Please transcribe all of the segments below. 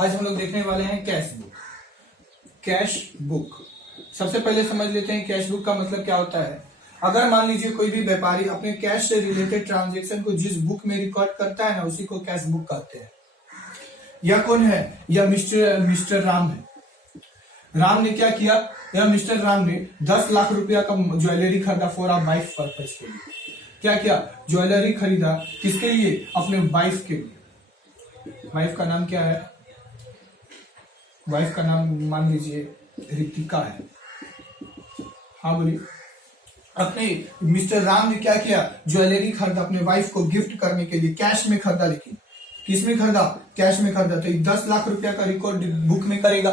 आज हम लोग देखने वाले हैं कैश बुक। कैश बुक सबसे पहले समझ लेते हैं कैश बुक का मतलब क्या होता है। अगर मान लीजिए कोई भी व्यापारी अपने कैश से रिलेटेड ट्रांजेक्शन को जिस बुक में रिकॉर्ड करता है ना, उसी को कैश बुक कहते हैं। यह कौन है? यह मिस्टर राम है। राम ने क्या किया? यह मिस्टर राम ने 10 लाख रुपया का ज्वेलरी खरीदा फॉर अ वाइफ पर्पज के लिए। क्या किया? ज्वेलरी खरीदा किसके लिए? अपने वाइफ के लिए। वाइफ का नाम क्या है? वाइफ का नाम मान लीजिए रितिका है। हाँ बोलिए। अपने मिस्टर राम ने क्या किया? ज्वेलरी खरीदा अपने वाइफ को गिफ्ट करने के लिए। कैश में खरीदा, लेकिन किस में खरीदा? कैश में खरीदा। तो 10 लाख रुपया का रिकॉर्ड बुक में करेगा,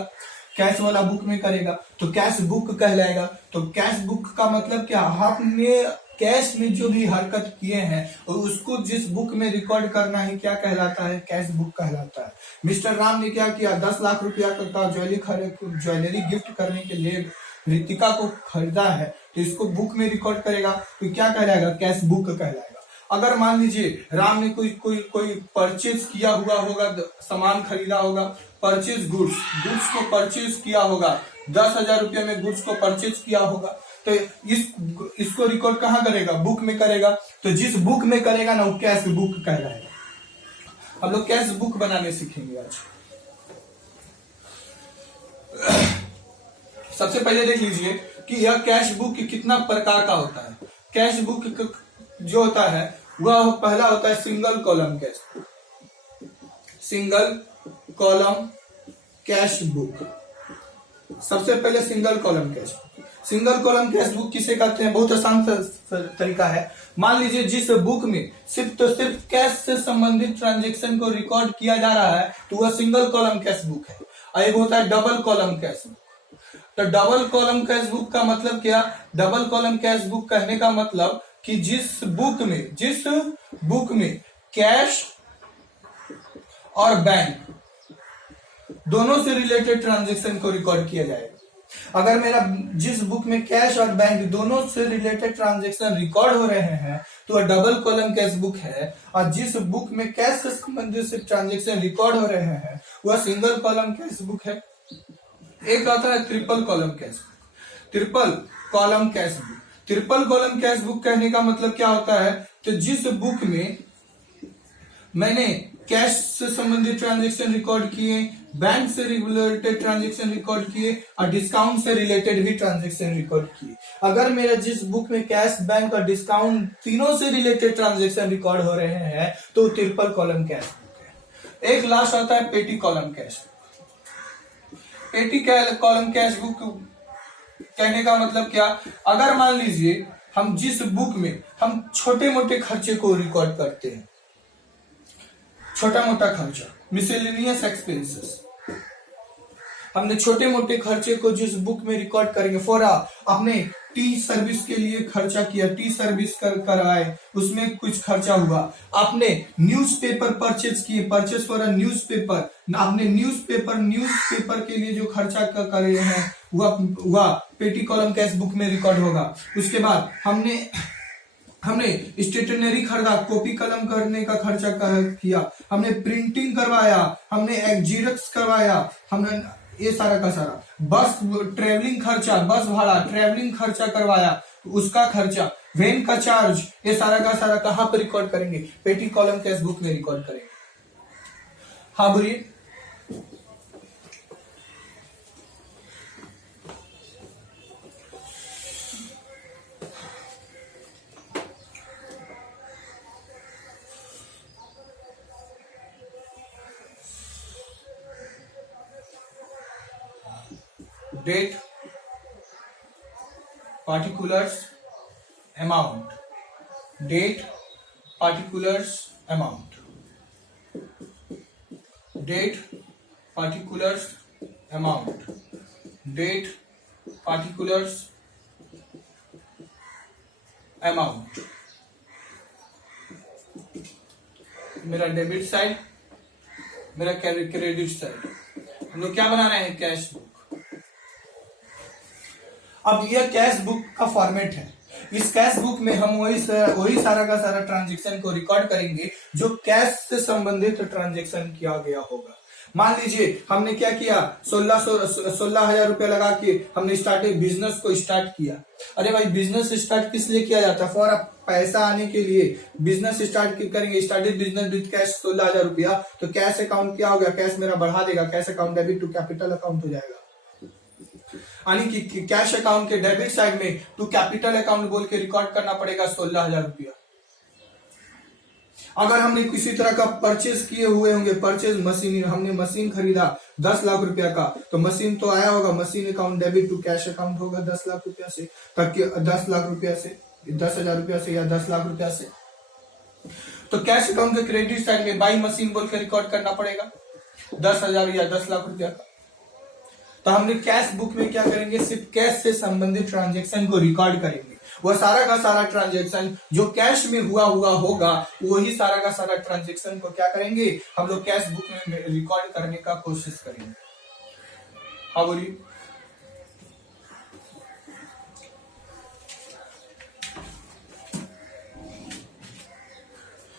कैश वाला बुक में करेगा तो कैश बुक कहलाएगा। तो कैश बुक का मतलब क्या? आपने कैश में जो भी हरकत किए हैं और उसको जिस बुक में रिकॉर्ड करना है क्या कहलाता है? कैश बुक कहलाता है। मिस्टर राम ने क्या किया? 10 लाख रुपया का ज्वेलरी गिफ्ट करने के लिए रितिका को खरीदा है, तो इसको बुक में रिकॉर्ड करेगा तो क्या कहलाएगा? कैश बुक कहलाएगा। अगर मान लीजिए राम ने कोई परचेज किया हुआ होगा, सामान खरीदा होगा, परचेज गुड्स को परचेज किया होगा, 10,000 रुपया में गुड्स को परचेज किया होगा, तो इसको रिकॉर्ड कहाँ करेगा? बुक में करेगा। तो जिस बुक में करेगा ना, वो कैश बुक कहलाएगा। हम लोग कैश बुक बनाने सीखेंगे आज। सबसे पहले देख लीजिए कि यह कैश बुक कितना प्रकार का होता है। कैश बुक जो होता है वह पहला होता है single column cash book. Single column cash book सबसे पहले single column cash book. Single column cash book किसे कहते हैं? बहुत आसान तरीका है। मान लीजिए जिस बुक में सिर्फ कैश से संबंधित ट्रांजेक्शन को रिकॉर्ड किया जा रहा है तो वह सिंगल कॉलम कैश बुक है। और एक होता है डबल कॉलम कैश बुक। तो डबल कॉलम कैश बुक का मतलब क्या? डबल कॉलम कैश बुक कहने का मतलब कि जिस बुक में कैश और बैंक दोनों से रिलेटेड ट्रांजैक्शन को रिकॉर्ड किया जाएगा। अगर मेरा जिस बुक में कैश और बैंक दोनों से रिलेटेड ट्रांजैक्शन रिकॉर्ड हो रहे हैं तो वह डबल कॉलम कैश बुक है, और जिस बुक में कैश से संबंधित ट्रांजैक्शन रिकॉर्ड हो रहे हैं वह सिंगल कॉलम कैश बुक है। एक आता है triple column cash book. Triple column cash book triple column cash book कहने का मतलब क्या होता है? तो जिस बुक में मैंने कैश से संबंधित ट्रांजैक्शन रिकॉर्ड किए, बैंक से रिलेटेड ट्रांजैक्शन रिकॉर्ड किए और डिस्काउंट से रिलेटेड भी ट्रांजैक्शन रिकॉर्ड किए। अगर मेरा जिस बुक में कैश, बैंक और डिस्काउंट तीनों से रिलेटेड ट्रांजैक्शन रिकॉर्ड हो रहे हैं तो ट्रिपल कॉलम कैश बुक है। एक लास्ट आता है पेटी कॉलम कैश बुक। पेटी कॉलम कैश बुक कहने का मतलब क्या? अगर मान लीजिए हम जिस बुक में हम छोटे मोटे खर्चे को रिकॉर्ड करते हैं, छोटा मोटा खर्चा, मिसेलेनियस एक्सपेंसेस, हमने छोटे मोटे खर्चे को जिस बुक में रिकॉर्ड करेंगे, फॉर आपने टी सर्विस के लिए खर्चा किया, टी सर्विस करवाए, उसमें कुछ खर्चा हुआ। आपने न्यूज़पेपर परचेज किए, परचेज फॉर अ न्यूज़पेपर, आपने न्यूज़पेपर के लिए जो खर्चा कर रहे हैं वह पेटी कॉलम कैश बुक में रिकॉर्ड होगा। उसके बाद हमने स्टेशनरी खरीदा, कॉपी कलम करने का खर्चा किया, हमने प्रिंटिंग करवाया, हमने एक्जीरेक्स करवाया, हमने ये सारा का सारा, बस ट्रेवलिंग खर्चा, बस भाड़ा, ट्रेवलिंग खर्चा करवाया, उसका खर्चा, वैन का चार्ज, ये सारा का सारा कहाँ पर रिकॉर्ड करेंगे? पेटी कॉलम कैश बुक में रिकॉर्ड करेंगे। हाँ बोलिए। Date, particulars, amount, date, particulars, amount, date, particulars, amount, date, particulars, amount। मेरा डेबिट साइड, मेरा क्रेडिट साइड, हम लोग क्या बना रहे हैं? Cash book. अब यह कैश बुक का फॉर्मेट है। इस कैश बुक में हम वही सारा का सारा ट्रांजैक्शन को रिकॉर्ड करेंगे जो कैश से संबंधित ट्रांजैक्शन किया गया होगा। मान लीजिए हमने क्या किया, 16,000 रुपया लगा के हमने बिजनेस को स्टार्ट किया। अरे भाई बिजनेस स्टार्ट किस लिए किया जाता है? फॉर पैसा आने के लिए बिजनेस स्टार्ट करेंगे। स्टार्टेड बिजनेस विद कैश 16,000 रुपया, तो कैश अकाउंट क्या हो गया, कैश मेरा बढ़ा देगा, cash account debit to capital account हो जाएगा। यानी कि कैश अकाउंट के डेबिट साइड में टू कैपिटल अकाउंट बोल के रिकॉर्ड करना पड़ेगा 16,000 रुपया। अगर हमने किसी तरह का परचेज किए हुए होंगे, परचेज मशीन, हमने मशीन खरीदा 10 लाख रुपया का, तो मशीन तो आया होगा, machine account debit to cash account होगा 10 लाख रुपया से, ताकि 10 लाख रुपया से 10,000 रुपया से या 10 लाख रुपया से। तो कैश अकाउंट के क्रेडिट साइड में बाई मशीन बोल के रिकॉर्ड करना पड़ेगा 10,000 या 10 लाख रुपया का। तो हमने कैश बुक में क्या करेंगे, सिर्फ कैश से संबंधित ट्रांजेक्शन को रिकॉर्ड करेंगे। वह सारा का सारा ट्रांजेक्शन जो कैश में हुआ होगा, वही सारा का सारा ट्रांजेक्शन को क्या करेंगे, हम लोग कैश बुक में रिकॉर्ड करने का कोशिश करेंगे। हाँ बोलिए।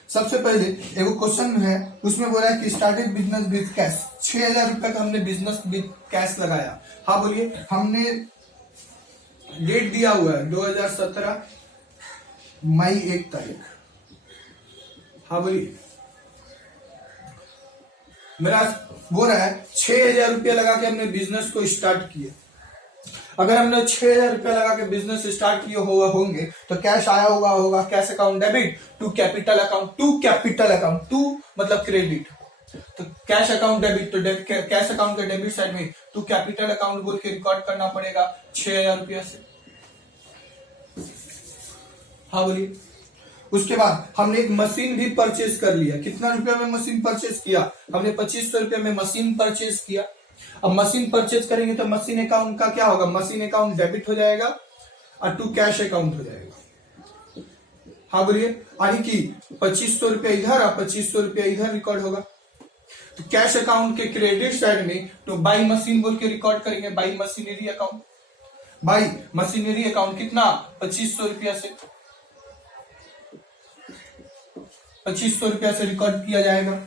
सबसे पहले एगो क्वेश्चन है, उसमें बोला है कि स्टार्टेड बिजनेस विद कैश, 6,000 रुपया का हमने बिजनेस विद कैश लगाया। हाँ बोलिए। हमने डेट दिया हुआ है 2017 मई 1 तारीख। हाँ बोलिए। मेरा बोल रहा है 6,000 रुपया लगा के हमने बिजनेस को स्टार्ट किया। अगर हमने 6,000 रुपया लगा के बिजनेस स्टार्ट किए होंगे तो कैश आया होगा cash account debit to capital account, to मतलब क्रेडिट, तो कैश अकाउंट डेबिट, तो कैश अकाउंट के डेबिट साइड में टू कैपिटल अकाउंट बोल के रिकॉर्ड करना पड़ेगा 6,000 रुपया से। हाँ बोलिए। उसके बाद हमने एक मशीन भी परचेज कर लिया। कितना रुपया में मशीन परचेज किया? हमने 2,500 रुपया में मशीन परचेज किया। अब मशीन परचेज करेंगे तो मशीन अकाउंट का क्या होगा, मशीन अकाउंट डेबिट हो जाएगा और टू कैश अकाउंट हो जाएगा। हाँ बोलिए। यानी कि 2,500 रुपया इधर और 2,500 रुपया इधर रिकॉर्ड होगा। तो कैश अकाउंट के क्रेडिट साइड में तो बाई मशीन बोल के रिकॉर्ड करेंगे, by machinery account. By machinery account कितना, 2,500 रुपया से 2,500 रुपया से रिकॉर्ड किया जाएगा।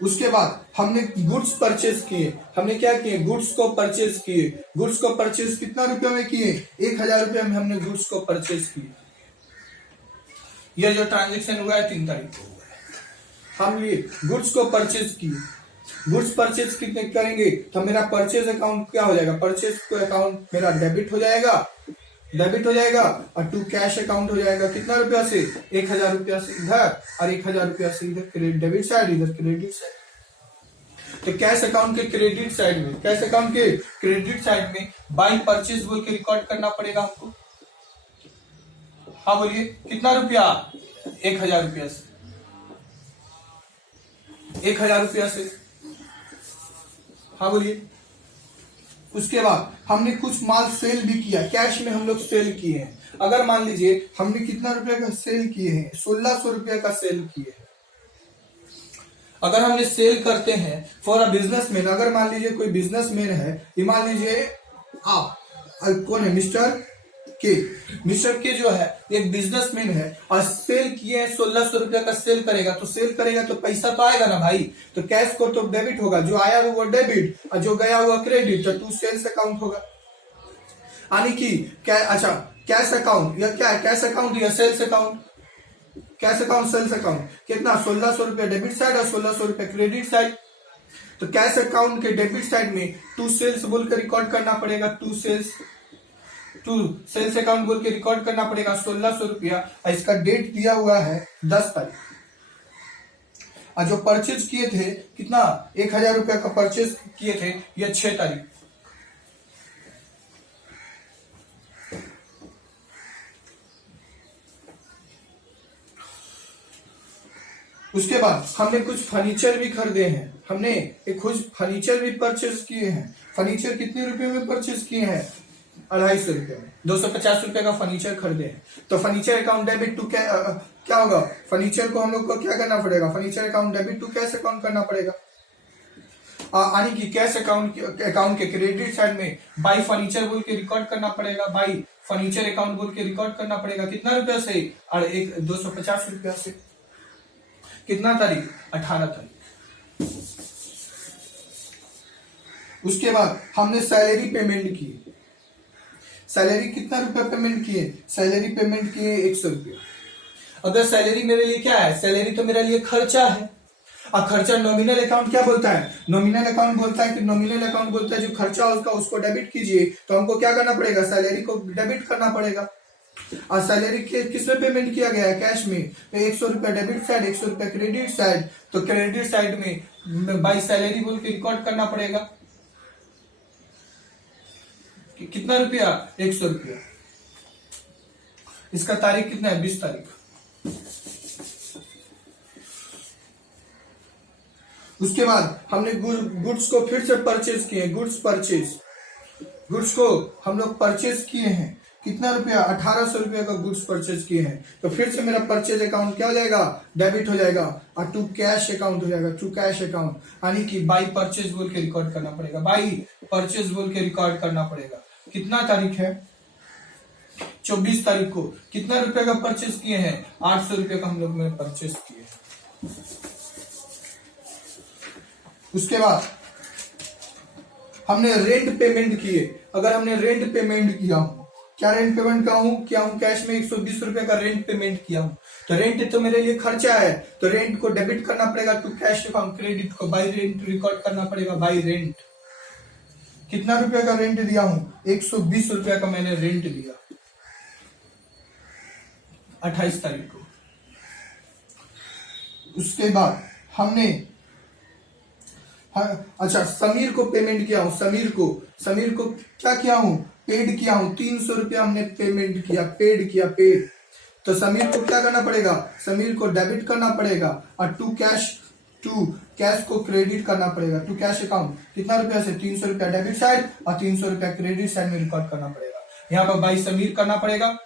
उसके बाद हमने गुड्स परचेज किए। हमने क्या किए, गुड्स को परचेज किए। गुड्स को परचेज कितना रुपया में किए, 1,000 रुपया में हमने गुड्स को परचेज किए। यह जो ट्रांजेक्शन हुआ है 3 तारीख को हुआ है। हम ये गुड्स को परचेज किए। गुड्स परचेज कितने करेंगे, तो मेरा परचेज अकाउंट क्या हो जाएगा, परचेज अकाउंट मेरा डेबिट हो जाएगा और टू कैश अकाउंट हो जाएगा। कितना रुपया से, 1,000 रुपया से इधर और 1,000 रुपया से इधर डेबिट साइड, इधर क्रेडिट साइड। तो कैश अकाउंट के क्रेडिट साइड में, कैश अकाउंट के क्रेडिट साइड में बाई परचेज बोल के रिकॉर्ड करना पड़ेगा हमको। हाँ बोलिए। कितना रुपया, 1,000 रुपया से, 1,000 रुपया से। हाँ बोलिए। उसके बाद हमने कुछ माल सेल भी किया, कैश में हम लोग सेल किए हैं। अगर मान लीजिए हमने कितना रुपया का सेल किए हैं, 1,600 रुपया का सेल किए हैं। अगर हमने सेल करते हैं फॉर अ बिजनेसमैन, अगर मान लीजिए कोई बिजनेसमैन है, ये मान लीजिए आप कौन है, मिस्टर के जो है एक बिजनेसमैन है और सेल किए हैं 1,600 रुपया का सेल करेगा तो पैसा तो आएगा ना भाई। तो कैश को तो डेबिट होगा, जो आया हुआ डेबिट और जो गया हुआ क्रेडिट, तो टू सेल्स अकाउंट होगा। यानी कि क्या, अच्छा कैश अकाउंट या क्या, कैश अकाउंट या sales account, cash account sales account कितना, 1,600 रुपया डेबिट साइड और 1,600 रुपया क्रेडिट साइड। तो कैश अकाउंट के डेबिट साइड में टू सेल्स बोल के रिकॉर्ड करना पड़ेगा, टू सेल्स अकाउंट बोल के रिकॉर्ड करना पड़ेगा 1,600 रुपया। और इसका डेट दिया हुआ है 10 तारीख। और जो परचेज किए थे कितना, 1,000 रुपया का परचेज किए थे, यह 6 तारीख। उसके बाद हमने कुछ फर्नीचर भी खरीदे हैं, हमने कुछ फर्नीचर भी परचेज किए हैं। फर्नीचर कितने रुपए में परचेज किए हैं, 250 रुपये में, 250 रुपये का फर्नीचर खरीदे हैं। तो फर्नीचर अकाउंट डेबिट टू क्या होगा, फर्नीचर को हम लोग को क्या करना पड़ेगा, furniture account debit to cash account करना पड़ेगा। यानी कि कैश अकाउंट के क्रेडिट साइड में बाई फर्नीचर बोल के रिकॉर्ड करना पड़ेगा, बाई फर्नीचर अकाउंट बोल के रिकॉर्ड करना पड़ेगा। कितना रुपया से? और 250 रुपया से। कितना तारीख? 18 तारीख। उसके बाद हमने सैलरी पेमेंट की। सैलरी कितना रुपया पेमेंट किए? सैलरी पेमेंट किए 100 रुपया। अगर सैलरी मेरे लिए क्या है? सैलरी तो मेरे लिए खर्चा है। और खर्चा नॉमिनल अकाउंट क्या बोलता है? नॉमिनल अकाउंट बोलता है कि नॉमिनल अकाउंट बोलता है जो खर्चा होगा उसको डेबिट कीजिए। तो हमको क्या करना पड़ेगा? सैलरी को डेबिट करना पड़ेगा। और सैलरी किसमें पेमेंट किया गया है? कैश में। तो 100 रुपया डेबिट साइड, 100 रुपया क्रेडिट साइड। तो क्रेडिट साइड में बाई सैलरी बोल के रिकॉर्ड करना पड़ेगा। कितना रुपया? 100 रुपया। इसका तारीख कितना है? 20 तारीख। उसके बाद हमने गुड्स को फिर से परचेज किए। गुड्स को हम लोग परचेज किए हैं। कितना रुपया? 1800 रुपया का गुड्स परचेज किए हैं। तो फिर से मेरा परचेज अकाउंट क्या हो जाएगा? डेबिट हो जाएगा। और टू कैश अकाउंट हो जाएगा। टू कैश अकाउंट यानी कि बाई परचेज बोल के रिकॉर्ड करना पड़ेगा। बाई परचेज बोल के रिकॉर्ड करना पड़ेगा। कितना तारीख है? 24 तारीख को। कितना रुपए का परचेज किए हैं? 800 रुपये का हम लोग में परचेज किए हैं। उसके बाद हमने रेंट पेमेंट किए। अगर हमने रेंट पेमेंट किया हूं, क्या रेंट पेमेंट किया हूं कैश में 120 रुपए का रेंट पेमेंट किया हूं। तो रेंट तो मेरे लिए खर्चा है, तो रेंट को डेबिट करना पड़ेगा टू कैश अकाउंट। क्रेडिट को बाई रेंट रिकॉर्ड करना पड़ेगा। By rent. कितना रुपए का रेंट दिया हूं? 120 रुपया का मैंने रेंट दिया 28 तारीख को। उसके बाद हमने अच्छा समीर को पेमेंट किया हूं। समीर को क्या किया हूं? पेड किया हूं। 300 रुपया हमने पेमेंट किया। पेड। तो समीर को क्या करना पड़ेगा? समीर को डेबिट करना पड़ेगा। और टू कैश को क्रेडिट करना पड़ेगा। To cash account. कितना रुपया से? 300 रुपया डेबिट साइड और 300 रुपया क्रेडिट साइड में रिकॉर्ड करना पड़ेगा। यहाँ पर बाई समीर करना पड़ेगा।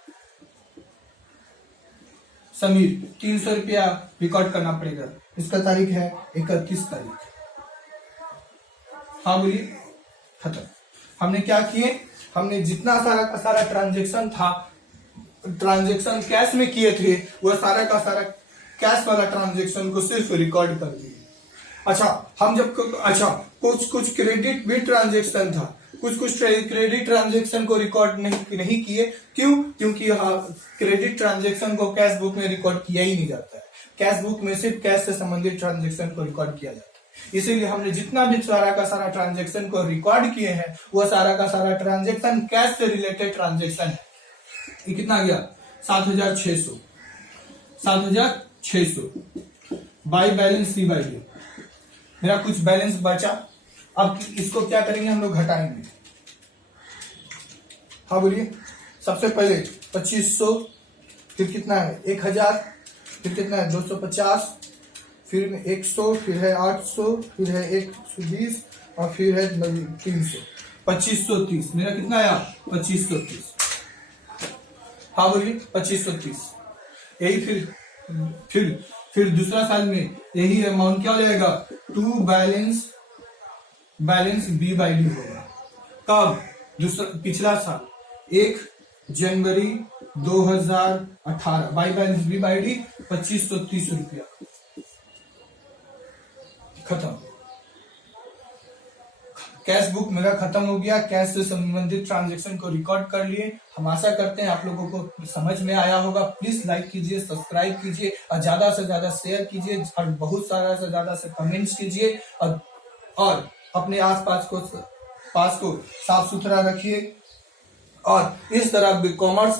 समीर 300 रुपया रिकॉर्ड करना पड़ेगा। इसका तारीख है 31 तारीख। हाँ बोलिए। खत्म। हमने क्या किए? हमने जितना सारा का सारा ट्रांजेक्शन था, ट्रांजेक्शन कैश में किए थे, वह सारा का सारा कैश वाला ट्रांजेक्शन को सिर्फ रिकॉर्ड कर दिए। कुछ क्रेडिट भी ट्रांजेक्शन था। कुछ क्रेडिट ट्रांजेक्शन को रिकॉर्ड नहीं किए। क्यों? क्योंकि क्रेडिट ट्रांजेक्शन को कैश बुक में रिकॉर्ड किया ही नहीं जाता है। कैश बुक में सिर्फ कैश से संबंधित ट्रांजेक्शन को रिकॉर्ड किया जाता है। इसीलिए हमने जितना भी सारा का सारा ट्रांजेक्शन को रिकॉर्ड किए हैं, वह सारा का सारा ट्रांजेक्शन कैश से रिलेटेड ट्रांजेक्शन है। ये कितना गया? 7,600 by balance c by d. मेरा कुछ बैलेंस बचा। अब इसको क्या करेंगे? हम लोग घटाएंगे। हाँ बोलिए। सबसे पहले 2500, फिर कितना है? 1000, फिर कितना है? 250, फिर 100, फिर है 800, फिर है 120 और फिर है 300। 2530। मेरा कितना आया? 2530। हाँ बोलिए। 2530। यही फिर दूसरा साल में यही अमाउंट क्या हो जाएगा? To balance b by d होगा। कब? पिछला साल 1 जनवरी 2018। By balance b by d 2530 रुपया। खत्म। कैश बुक मेरा खत्म हो गया। कैश से संबंधित ट्रांजैक्शन को रिकॉर्ड कर लिए। हम आशा करते हैं आप लोगों को समझ में आया होगा। प्लीज लाइक कीजिए, सब्सक्राइब कीजिए और ज्यादा से ज्यादा शेयर कीजिए और बहुत सारा से ज्यादा से कमेंट्स कीजिए और अपने आसपास को साफ सुथरा रखिए। और इस तरह कॉमर्स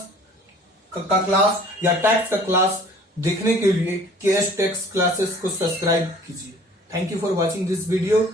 का क्लास या टैक्स का क्लास देखने के लिए KS टैक्स क्लासेस को सब्सक्राइब कीजिए। Thank you for watching this video.